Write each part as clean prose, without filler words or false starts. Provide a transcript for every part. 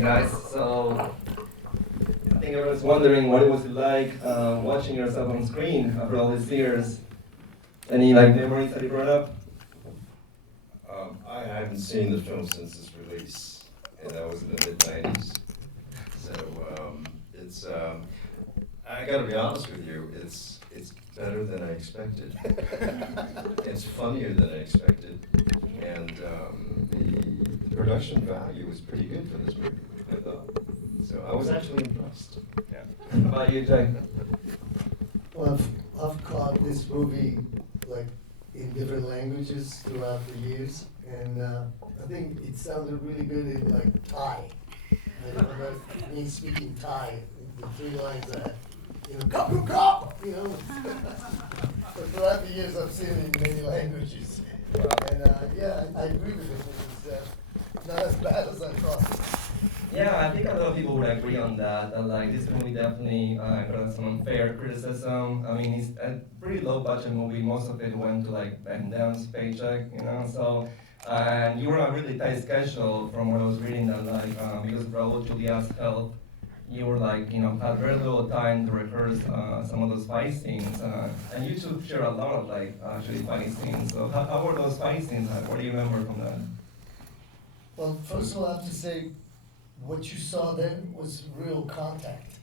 Hey guys, so I think everyone's wondering what it was like watching yourself on screen after all these years. Any memories that you brought up? I hadn't seen the film since its release, and that was in the mid-90s. So it's, I gotta be honest with you, it's better than I expected. It's funnier than I expected, and the production value was pretty good for this movie, I thought. So I was actually impressed. Yeah. How about you, Jay? Well, I've caught this movie like in different languages throughout the years, and I think it sounded really good in like Thai. I remember me speaking Thai, the 3 lines that, cop, But throughout the years, I've seen it in many languages, and yeah, I agree with it. It's not as bad as I thought. Yeah, I think a lot of people would agree on that. That this movie definitely got some unfair criticism. I mean, it's a pretty low budget movie. Most of it went to Van Damme's paycheck. So, and you were on a really tight schedule from what I was reading. That because of Raul Julia's health, you were had very little time to rehearse some of those fight scenes. And you two share a lot of actually fight scenes. So how were those fight scenes? What do you remember from that? Well, first of all, I have to say, what you saw then was real contact.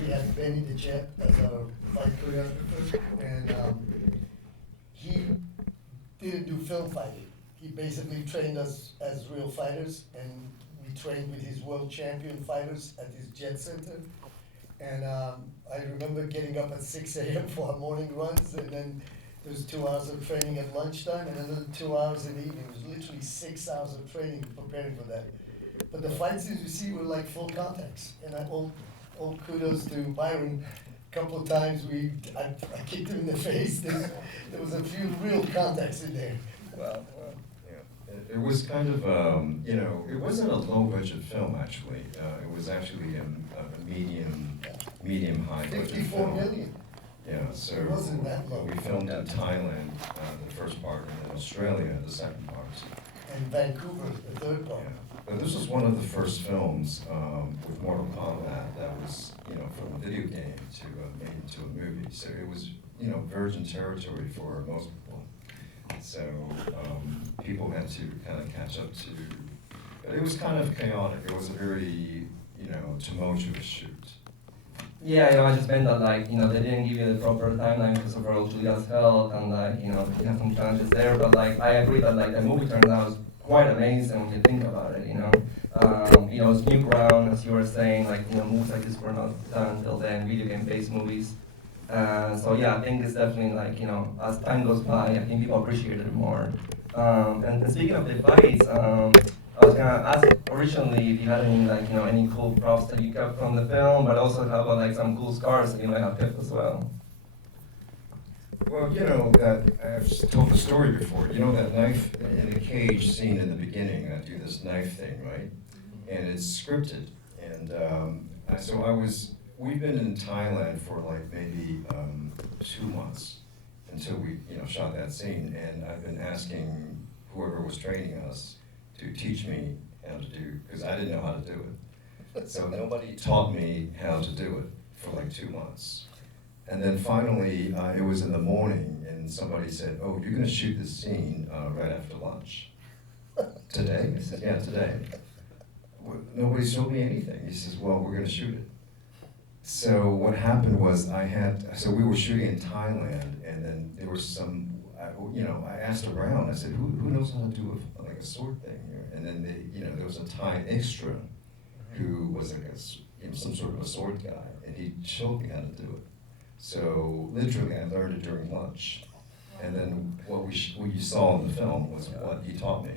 We had Benny the Jet as our fight choreographer, and he didn't do film fighting. He basically trained us as real fighters, and we trained with his world champion fighters at his jet center. And I remember getting up at 6 a.m. for our morning runs, and then there was 2 hours of training at lunchtime, and another 2 hours in the evening. It was literally 6 hours of training preparing for that. But the fight scenes you see were like full contacts, and all kudos to Byron. A couple of times I kicked him in the face. There was a few real contacts in there. Well, yeah. It was kind of, it wasn't a low-budget film, actually. It was actually a medium-high budget 54 film. million. Yeah, so It wasn't that low. we filmed in Thailand, the first part, and in Australia, the second part. And Vancouver, the third part. Yeah. But this was one of the first films with Mortal Kombat that was, from a video game to made into a movie. So it was, virgin territory for most people. So people had to kind of catch up to. But it was kind of chaotic. It was a very, tumultuous shoot. Yeah, I just meant that they didn't give you the proper timeline because of Raul Julia's health, and you have some challenges there. But I agree that the movie turns out quite amazing when you think about it. It's new ground, as you were saying. Movies like this were not done until then, video game-based movies. So yeah, I think it's definitely as time goes by, I think people appreciate it more. And speaking of the fights, I was gonna ask originally if you had any any cool props that you got from the film, but also how about some cool scars that you might have kept as well. Well, that I've told the story before. That knife in the cage scene in the beginning, I do this knife thing, right? And it's scripted. And we've been in Thailand for maybe 2 months until we, shot that scene. And I've been asking whoever was training us to teach me how to do, because I didn't know how to do it. So nobody taught me how to do it for 2 months. And then finally, it was in the morning, and somebody said, "Oh, you're going to shoot this scene right after lunch." Today? I said, "Yeah, today." Nobody showed me anything. He says, "Well, we're going to shoot it." So what happened was we were shooting in Thailand, and then there was I asked around. I said, "Who knows how to do a sword thing here?" And then there was a Thai extra who was some sort of a sword guy, and he showed me how to do it. So literally, I learned it during lunch, and then what you saw in the film was what he taught me.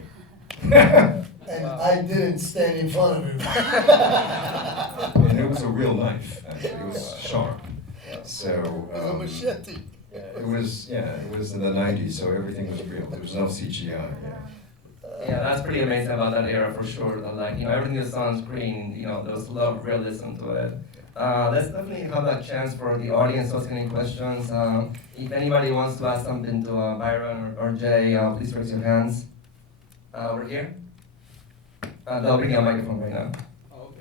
And I didn't stand in front of him. And it was a real knife. Actually, it was sharp. So It was a machete. it was in the '90s, so everything was real. There was no CGI. Yeah, that's pretty amazing about that era for sure. That everything is on screen. There was a lot of realism to it. Let's definitely have a chance for the audience to ask any questions. If anybody wants to ask something to Byron or Jay, please raise your hands. Over here. They'll bring you a microphone right now. Oh,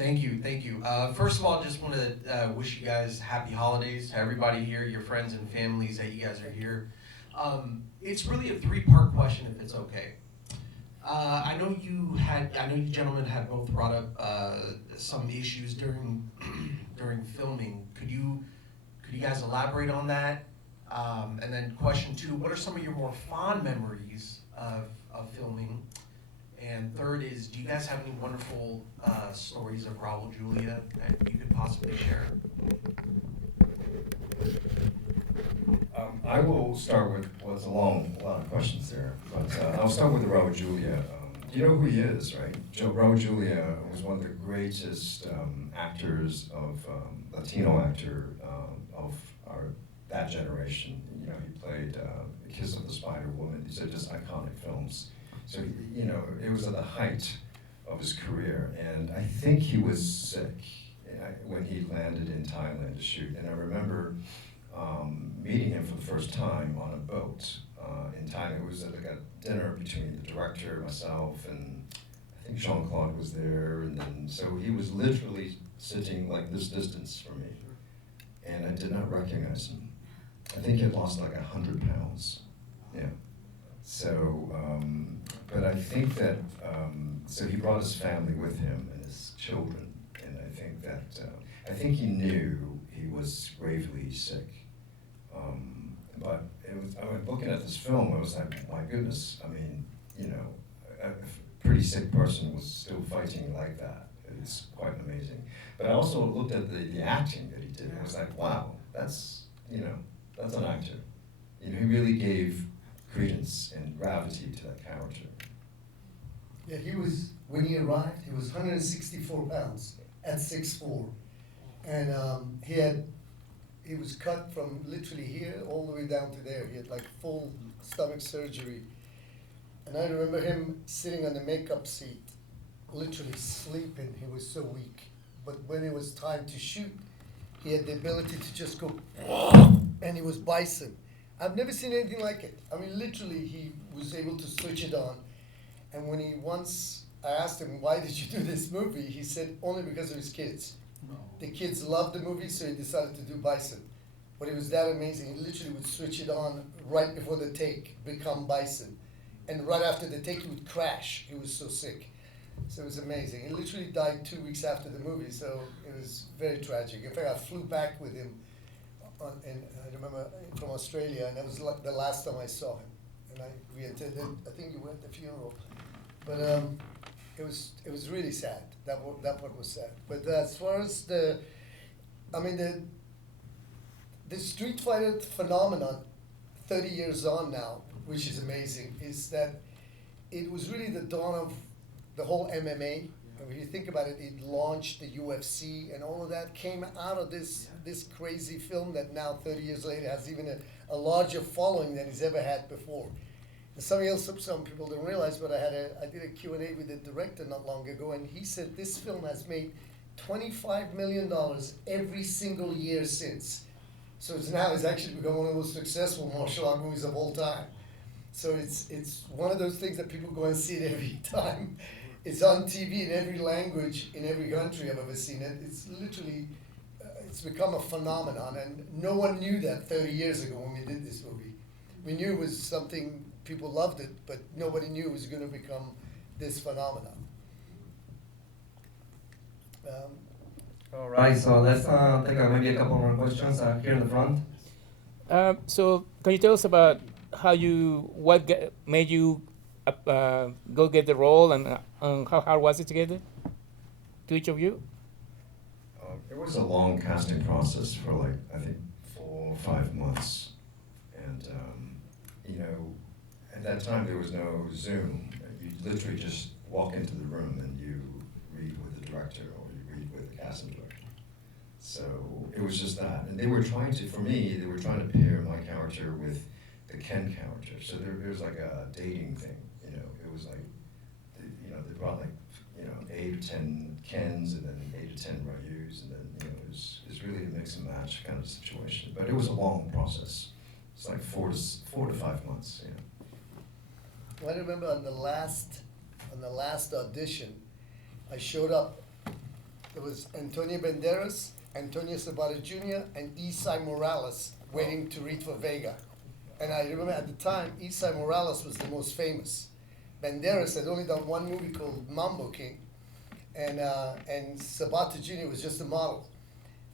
Thank you, thank you. First of all, just want to wish you guys happy holidays to everybody here, your friends and families that you guys are here. It's really a three-part question, if it's okay. I know you gentlemen had both brought up some issues during during filming. Could you guys elaborate on that? And then question two, what are some of your more fond memories of filming? And third is, do you guys have any wonderful stories of Raul Julia that you could possibly share? I will start with, well, it's a lot of questions there, but I'll start with Raul Julia. You know who he is, right? Raul Julia was one of the greatest actors Latino actor of that generation. You know, he played The Kiss of the Spider Woman. These are just iconic films. So, you know, it was at the height of his career, and I think he was sick when he landed in Thailand to shoot. And I remember meeting him for the first time on a boat in Thailand. It was like a dinner between the director, myself, and I think Jean-Claude was there. And then, so he was literally sitting like this distance from me, and I did not recognize him. I think he had lost like 100 pounds. Yeah. So, but I think that, so he brought his family with him and his children, and I think he knew he was gravely sick. But I was looking at this film, I was like, my goodness, I mean, you know, a pretty sick person was still fighting like that. It's quite amazing. But I also looked at the acting that he did, and I was like, wow, that's an actor. You know, he really gave credence and gravity to that character. Yeah, when he arrived, he was 164 pounds at 6'4". And he was cut from literally here all the way down to there. He had like full stomach surgery. And I remember him sitting on the makeup seat, literally sleeping. He was so weak. But when it was time to shoot, he had the ability to just go, and he was Bison. I've never seen anything like it. I mean, literally, he was able to switch it on. And when I asked him, why did you do this movie? He said, only because of his kids. No. The kids loved the movie, so he decided to do Bison. But it was that amazing. He literally would switch it on right before the take, become Bison. And right after the take, he would crash. He was so sick. So it was amazing. He literally died 2 weeks after the movie, so it was very tragic. In fact, I flew back with him, and I remember from Australia, and that was like the last time I saw him. And we attended, I think you were at the funeral. But it was really sad. That one was sad. But as far as the Street Fighter phenomenon, 30 years on now, which is amazing, is that it was really the dawn of the whole MMA. And when you think about it, it launched the UFC, and all of that came out of this crazy film that now, 30 years later, has even a larger following than it's ever had before. And some people don't realize, but I did a Q&A with the director not long ago, and he said this film has made $25 million every single year since. So it's actually become one of the most successful martial art movies of all time. So it's one of those things that people go and see it every time. It's on TV in every language, in every country I've ever seen it. It's literally, it's become a phenomenon, and no one knew that 30 years ago when we did this movie. We knew it was something, people loved it, but nobody knew it was going to become this phenomenon. All right, so let's take maybe a couple more questions here in the front. So can you tell us about what made you go get the role, and how hard was it to get it to each of you? It was a long casting process for like, I think 4 or 5 months. And, you know, at that time there was no Zoom. You literally just walk into the room and you read with the director or you read with the casting director. So it was just that. And they were trying to pair my character with the Ken character. So there was like a dating thing, you know. It was like, they brought like, 8 or 10 Kens and then 8 or 10 Ryus, and then, it's really a mix and match kind of situation. But it was a long process. It's like 4 to 5 months, I remember on the last audition, I showed up. it was Antonio Banderas, Antonio Sabata Jr., and Isai Morales waiting to read for Vega. And I remember at the time, Isai Morales was the most famous. Banderas had only done one movie called Mambo King, and Sabata Jr. was just a model.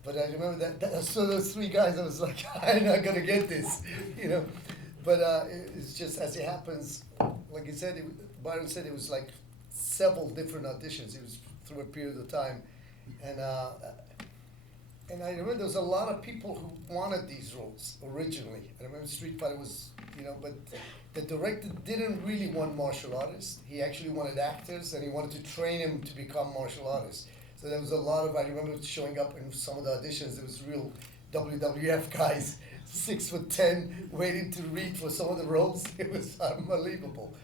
But I remember that I saw those three guys, I was like, I'm not gonna get this, you know. But it's just as it happens, like you said, Byron said it was like several different auditions. It was through a period of time. And I remember there was a lot of people who wanted these roles originally. I remember Street Fighter was, you know, but the director didn't really want martial artists. He actually wanted actors, and he wanted to train him to become martial artists. So there was a lot of, I remember showing up in some of the auditions, there was real WWF guys, 6'10", waiting to read for some of the roles. It was unbelievable.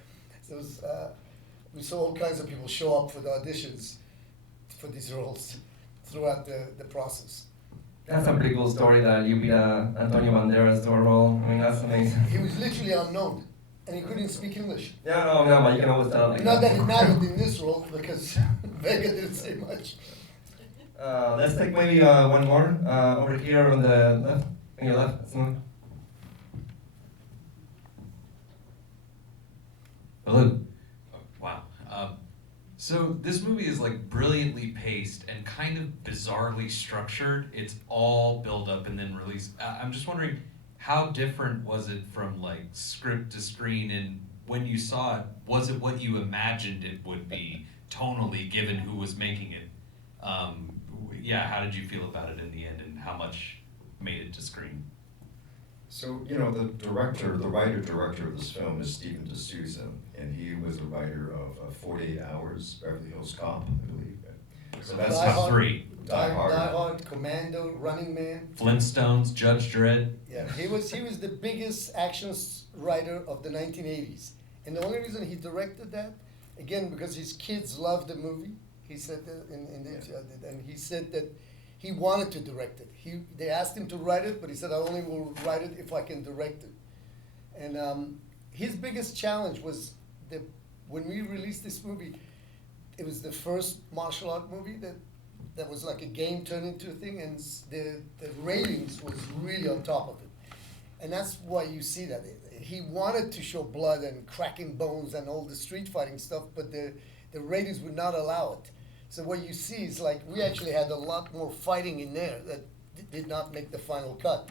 So it was, we saw all kinds of people show up for the auditions for these roles throughout the process. That's a pretty cool story that you beat Antonio Banderas to a role. I mean, that's amazing. He was literally unknown, and he couldn't speak English. Yeah, no, but you can always tell. Like Not that it mattered in this role, because Vega didn't say much. Let's take maybe one more over here on the left. On your left. Hello. Oh, wow. So this movie is like brilliantly paced and kind of bizarrely structured. It's all build up and then release. I'm just wondering, how different was it from like script to screen, and when you saw it, was it what you imagined it would be tonally, given who was making it? Yeah, how did you feel about it in the end, and how much made it to screen? So, you know, the writer-director of this film is Stephen D'Souza, and he was the writer of 48 Hours, Beverly Hills Cop, I believe. So that's Die Hard. Three. Die Hard. Commando, Running Man. Flintstones, Judge Dredd. Yeah, he was the biggest action writer of the 1980s. And the only reason he directed that, again, because his kids loved the movie. He said that and he said that he wanted to direct it. They asked him to write it, but he said, I only will write it if I can direct it. And his biggest challenge was that when we released this movie, it was the first martial art movie that was like a game turned into a thing, and the ratings was really on top of it. And that's why you see that. He wanted to show blood and cracking bones and all the street fighting stuff, but the ratings would not allow it. So what you see is like, we actually had a lot more fighting in there that did not make the final cut.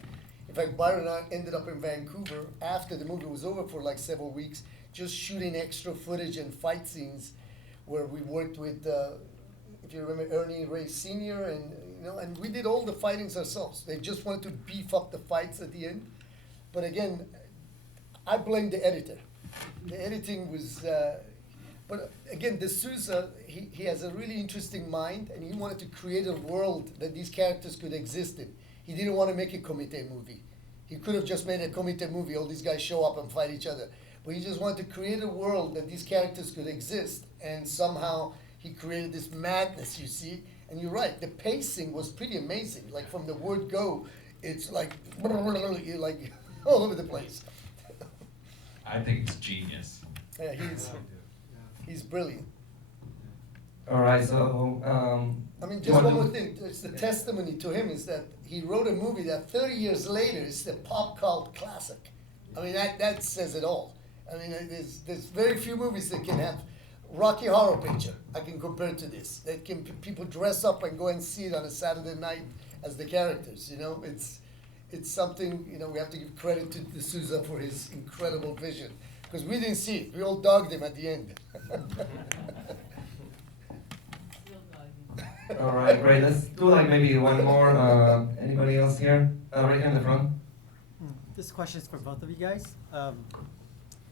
In fact, Byron and I ended up in Vancouver after the movie was over for like several weeks, just shooting extra footage and fight scenes where we worked with, if you remember, Ernie Ray Sr. and we did all the fightings ourselves. They just wanted to beef up the fights at the end. But again, I blame the editor. The editing was, but again, D'Souza, he has a really interesting mind, and he wanted to create a world that these characters could exist in. He didn't want to make a Komite movie. He could have just made a Komite movie, all these guys show up and fight each other. But he just wanted to create a world that these characters could exist, and somehow he created this madness, you see. And you're right, the pacing was pretty amazing. Like from the word go, it's like, like all over the place. I think it's genius. Yeah, he's brilliant. All right, so I mean, you just want one to- more thing. It's the testimony to him is that he wrote a movie that 30 years later is the pop cult classic. I mean, that says it all. I mean, there's very few movies that can have Rocky Horror Picture. I can compare to this. That can people dress up and go and see it on a Saturday night as the characters. You know, it's something. You know, we have to give credit to D'Souza for his incredible vision, because we didn't see it. We all dogged him at the end. All right, great. Let's do like maybe one more. Anybody else here? Right here in the front. This question is for both of you guys.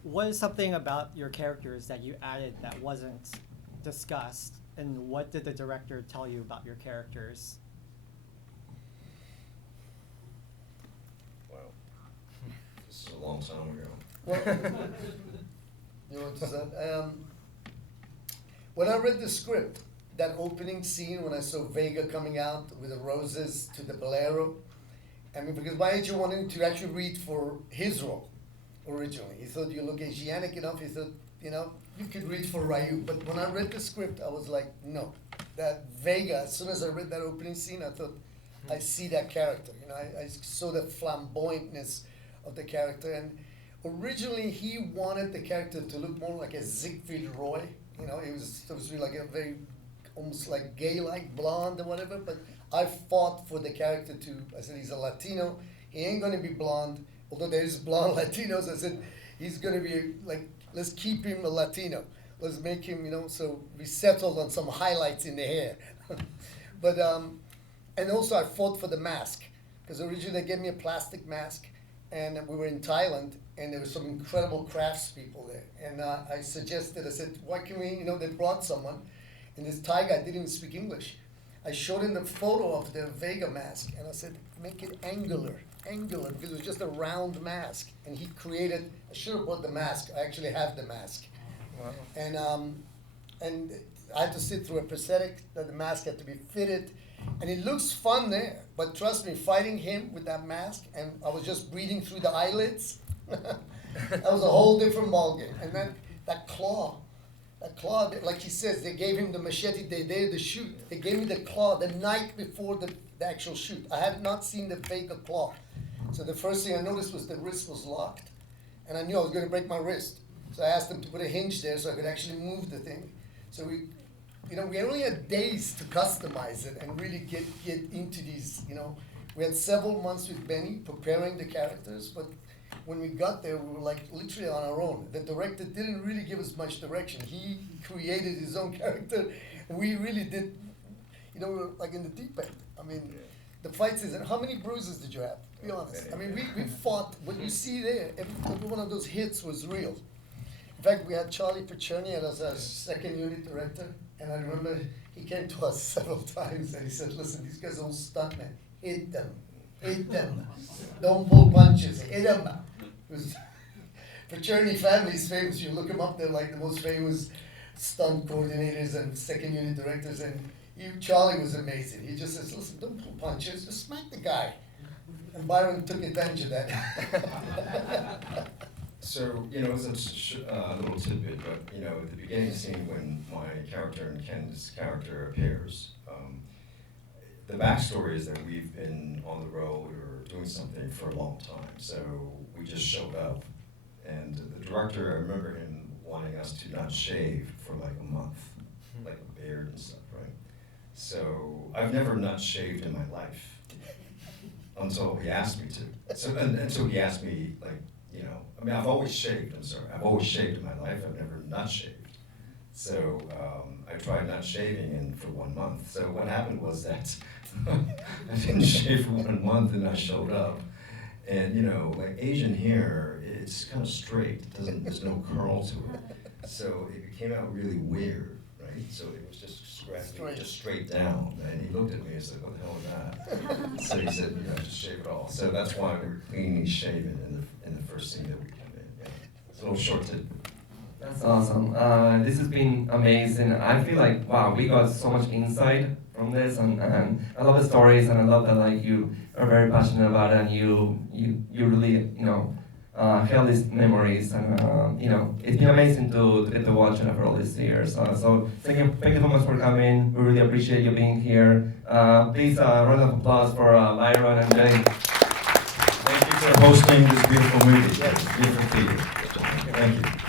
What is something about your characters that you added that wasn't discussed, and what did the director tell you about your characters? Wow. This is a long time ago. Well, you want to say? When I read the script, that opening scene when I saw Vega coming out with the roses to the bolero, I mean, because my agent wanted him to actually read for his role originally. He thought you look Asiatic enough. He thought, you know, you could read for Ryu. But when I read the script, I was like, no, that Vega, as soon as I read that opening scene, I thought, I see that character. You know, I saw the flamboyantness of the character. And originally, he wanted the character to look more like a Siegfried Roy. You know, it was really like a very, almost like gay-like blonde or whatever. But I fought for the character to, I said, he's a Latino. He ain't going to be blonde. Although there is blonde Latinos, I said, he's going to be like, let's keep him a Latino. Let's make him, you know, so we settled on some highlights in the hair. But, and also I fought for the mask, because originally they gave me a plastic mask, and we were in Thailand, and there were some incredible craftspeople there. And I suggested, I said, why can we, you know, they brought someone, and this Thai guy didn't even speak English. I showed him the photo of the Vega mask, and I said, make it angular, because it was just a round mask. And he created, I should have bought the mask, I actually have the mask. Wow. And I had to sit through a prosthetic, that the mask had to be fitted. And it looks fun there, but trust me, fighting him with that mask, and I was just breathing through the eyelids, that was a whole different ballgame. And then that claw, like he says, they gave him the machete the day of the shoot. They gave me the claw the night before the actual shoot. I had not seen the Vega claw. So the first thing I noticed was the wrist was locked, and I knew I was going to break my wrist. So I asked them to put a hinge there so I could actually move the thing. So we only had days to customize it and really get into these, you know. We had several months with Benny preparing the characters, but when we got there, we were like literally on our own. The director didn't really give us much direction. He created his own character, and we really did, you know, we were like in the deep end. I mean, the fight season, how many bruises did you have? Be honest. I mean, we fought, what you see there, every one of those hits was real. In fact, we had Charlie Picerni as our second unit director, and I remember he came to us several times and he said, listen, these guys are all stuntmen. Hit them. Don't pull punches, hit them. Picerni family is famous. You look them up, they're like the most famous stunt coordinators and second unit directors, and Charlie was amazing. He just says, listen, don't pull punches, just smack the guy. And Byron took advantage of that. So, you know, it was a little tidbit, but, you know, at the beginning scene when my character and Ken's character appears, the backstory is that we've been on the road or doing something for a long time, so we just showed up. And the director, I remember him wanting us to not shave for like a month, like a beard and stuff, right? So I've never not shaved in my life until he asked me to. So, and so he asked me, like, you know, I mean, I've always shaved, I've always shaved in my life, I've never not shaved. So I tried not shaving for 1 month. So what happened was that I didn't shave for 1 month and I showed up. And you know, like Asian hair, it's kind of straight, there's no curl to it. So it came out really weird, right? So it was just straight down. And he looked at me and said, what the hell is that? So he said, you know, just shave it all. So that's why we were cleanly shaven in the first scene that we come in. Yeah. It's a little short tidbit. That's awesome. This has been amazing. I feel like, wow, we got so much insight from this, and I love the stories, and I love that like you are very passionate about it, and you really, you know, held these memories, and you know, it's been amazing to get to watch it for all these years. So thank you so much for coming. We really appreciate you being here. Please, round of applause for Byron and Jay. Thank you for hosting this beautiful movie. Yes. Beautiful theater. Thank you.